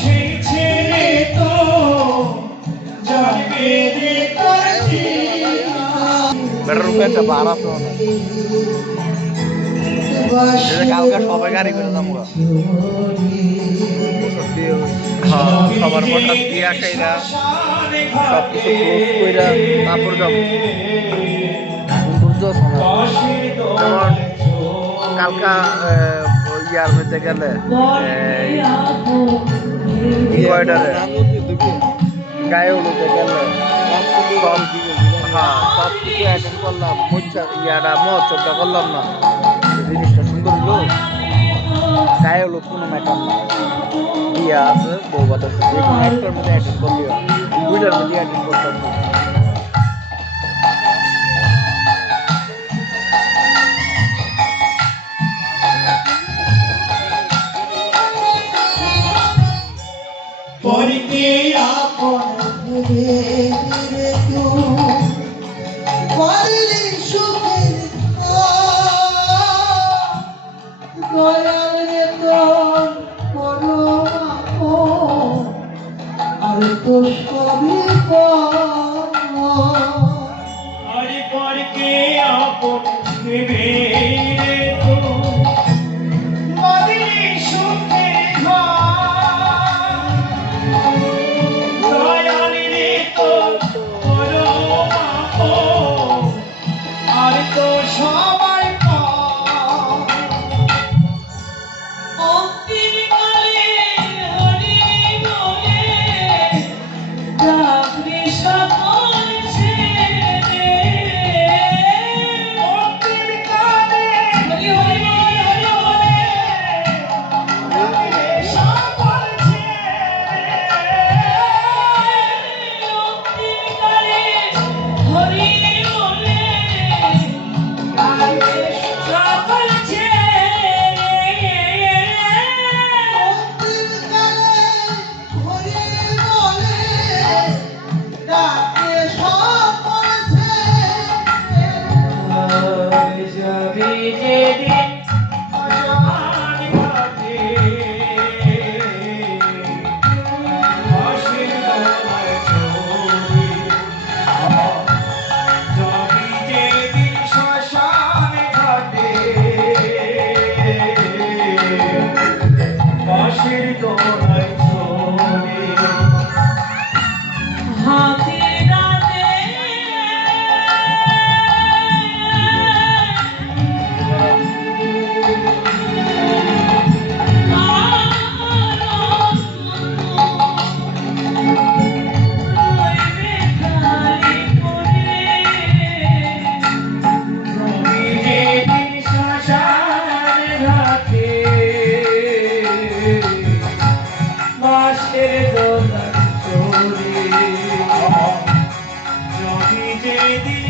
সেই ছেলে তো জানবে যে বেটার উপরে একটা বার আছে কালকে সবাই গাড়ি করে যাবো সবার হঠাৎ দিয়ে আসে এরা সবকিছু ক্লোজ করে তারপর যাবো যেমন কালকা ইয়ার মধ্যে গেলে গায়ে হলুদে গেলে হ্যাঁ সব কিছু অ্যাটেন্ড করলাম ইয়াটা মহোৎসবটা করলাম না জিনিসটা সুন্দর হলো গায়ে হলুদ কোনো ম্যাটার না বিয়া আছে বউ বাদ আছে যে কোনো একটার মধ্যে অ্যাটেন্ড করলেও দুইটার মধ্যে অ্যাটেন্ড করতে হবে পরকে আপন ভেবে করলি সুখের দয়াল রে তোর করো আর তো সবই আরে পরকে আপন ভেবে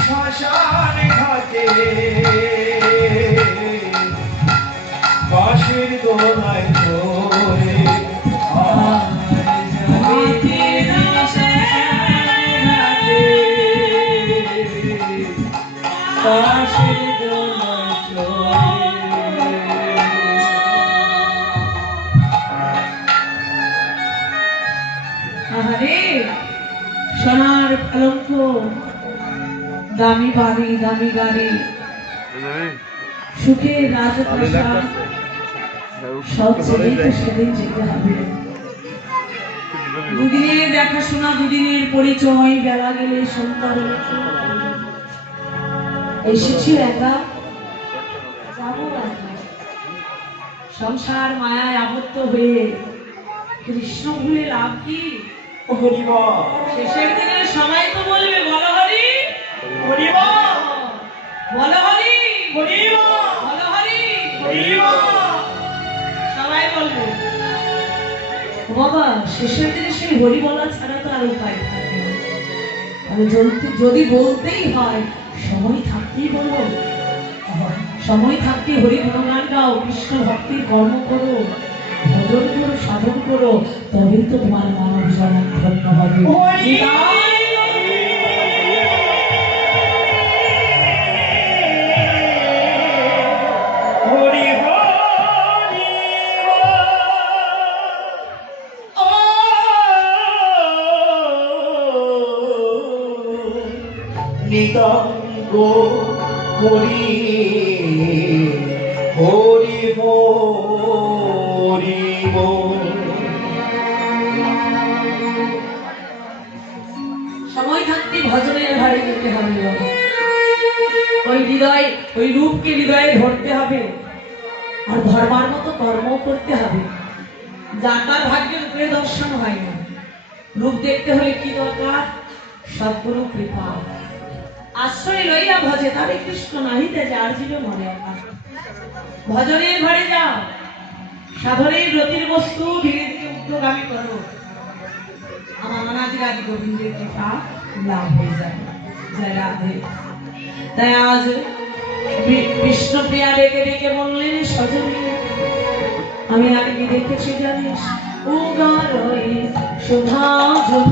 শ্মশান ঘাটে বাঁশের দোলায় চলে সোনার কলঙ্ক দামি বাড়ি দামি গাড়ি সুখের রাজপ্রাসাদ সব ছেড়েই তো সেদিন যেতে হবে দুদিনের দেখাশোনা দুদিনের পরিচয় বেলা গেলে সন্ধ্যা এসেছি একা যাবো একা সংসার মায়ায় আবদ্ধ হয়ে কৃষ্ণ ভুলে লাভ কি শেষের দিনের সবাই তো বলবে বল হরি বল হরি বল হরি সবাই বলবে বাবা শেষের দিনে সেই হরি বলা ছাড়া তো আর উপায় থাকে আমি যদি বলতেই হয় সময় থাকতেই বলো সময় থাকতে হরি গুণগান গাও কৃষ্ণ ভক্তির কর্ম করো ভজন করো সাধন করো তবেই তো তোমার মানব জীবন ধন্য হবে গো হরি হরি হরি বল। সময় থাকতে ভজনের ঘাড়ে যেতে হবে বাবা। ওই হৃদয়, ওই রূপকে হৃদয়ে ধরতে হবে, আর ধর্মার মতো কর্ম করতে হবে। যাতার ভাগ্যের উপরে দর্শন হয় না। রূপ দেখতে হলে কি দরকার? সদ্গুরু কৃপা। আশ্রয় লইয়া ভজে তারে কৃষ্ণ নাহিতে যার জীবে মনে আকার। ভজনের ঘরে যাও, সাধনের ব্রতির বস্তু ধীরে ধীরে উগ্রগামী করো। আমার নানাজির আদি গোবিন্দের কৃপা লাভ হয়ে যায়। জয় রাধে। তাই আজ বিষ্ণুপ্রিয়া ডেকে ডেকে বললেন, সজনী আমি আগে কি দেখেছি জানিস? উগারই সুধা জল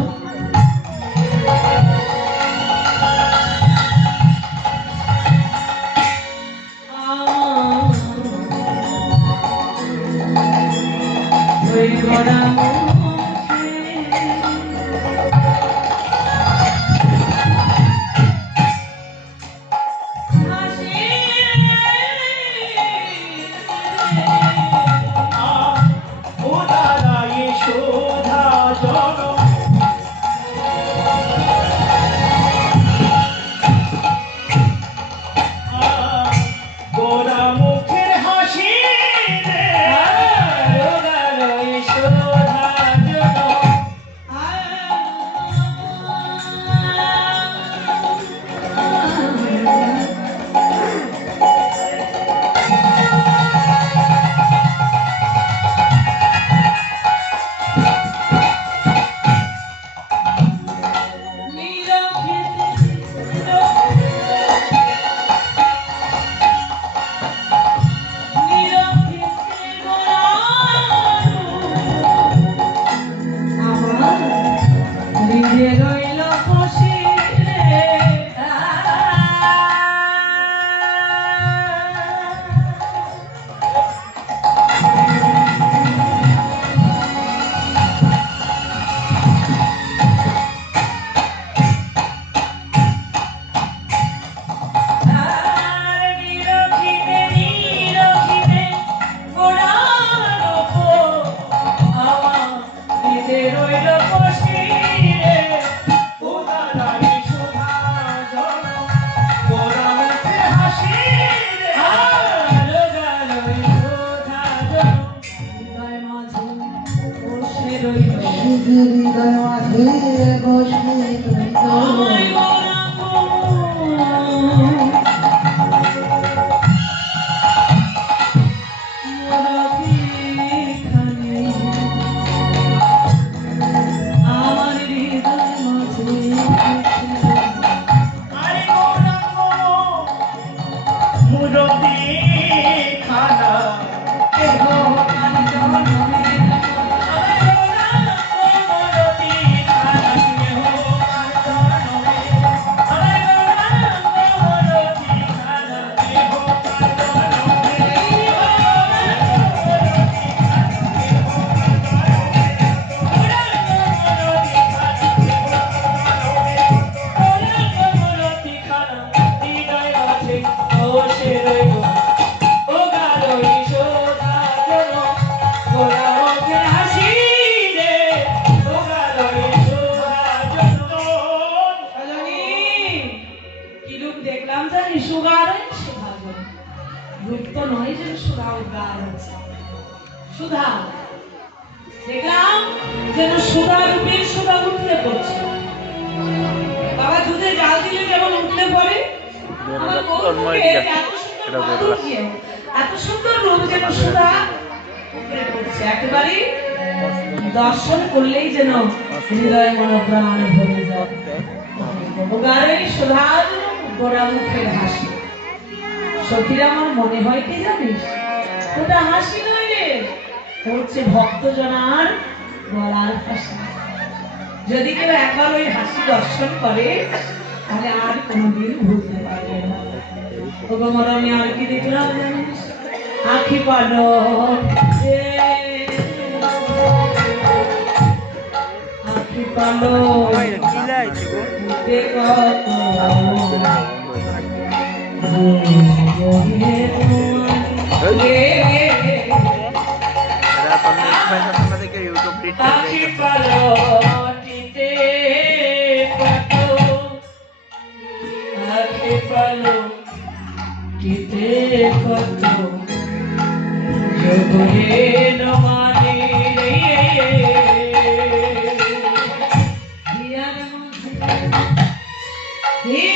ও দাদা যশোদা জনম গোরা মুখের হাসি রে ও দাদা যশোদা জনম সুধা দেখলাম যেন সুধা রূপের সুধা উঠলে পড়ছে। বাবা দুধে জাল দিলে যেমন উঠলে পড়ে, আমার এত সুন্দর রূপ যেন সুধা উঠলে পড়ছে। একেবারে দর্শন করলেই যেন হৃদয় মন প্রাণ ভরে যায়। গারে সুধা যেন গোড়া মুখের হাসি। সখীরা আমার মনে হয় কি জানিস, ওটা হাসি নয় রে, হচ্ছে ভক্তজনার গলার হাসি। যদি কেউ একবার ওই হাসি দর্শন করে তাহলে আর কোনোদিন ভুলতে পারবে না। আমি আর কি দেখলাম জানিস, আখি পালো আখি পালো এরা তো নেক্সট ভাই সামনে থেকে ইউটিউব আখি টিট পালটিতে কত আখি পালটিতে কত জগরে নমানি রে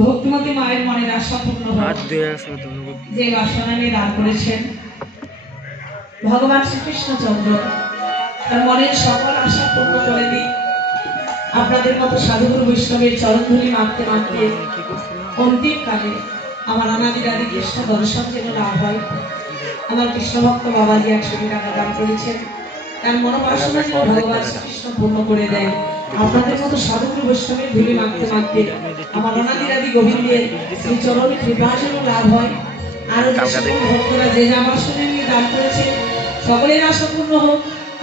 ভক্তিমতী মায়ের মনের আশা পূর্ণ হোক। যে বাসনা নিয়ে দান করেছেন ভগবান শ্রীকৃষ্ণচন্দ্র তার মনের সকল আশা পূর্ণ করে দিই। আপনাদের মতো সাধুগুরু বৈষ্ণবের চরণধুলি মারতে মারতে অন্তিম কালে আমার অনাদিরাদি কৃষ্ণ দর্শন যেন লাভ হয়। আমার কৃষ্ণ ভক্ত বাবাজি 100 টাকা দান করেছেন, তার মনোবাসনা যেন ভগবান শ্রীকৃষ্ণ পূর্ণ করে দেয়। আপনাদের মতো সাধুগুরু বৈষ্ণবের ধুলি মারতে মারতে আমার অনাদিরাদি গোবিন্দের শ্রী চরণ কৃপা যেন লাভ হয়। আরো যে সকল ভক্তরা যে বাসনা নিয়ে দান করেছেন সকলের আশা পূর্ণ হোক।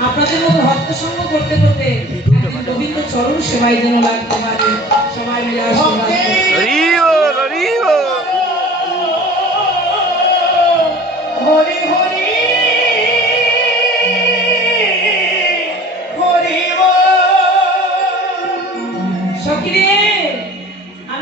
আপনাদের মতো ভক্ত সঙ্গ করতে করতে গোবিন্দ চরণ সেবায় যেন লাগতে পারে। সবাই মিলে আসুন।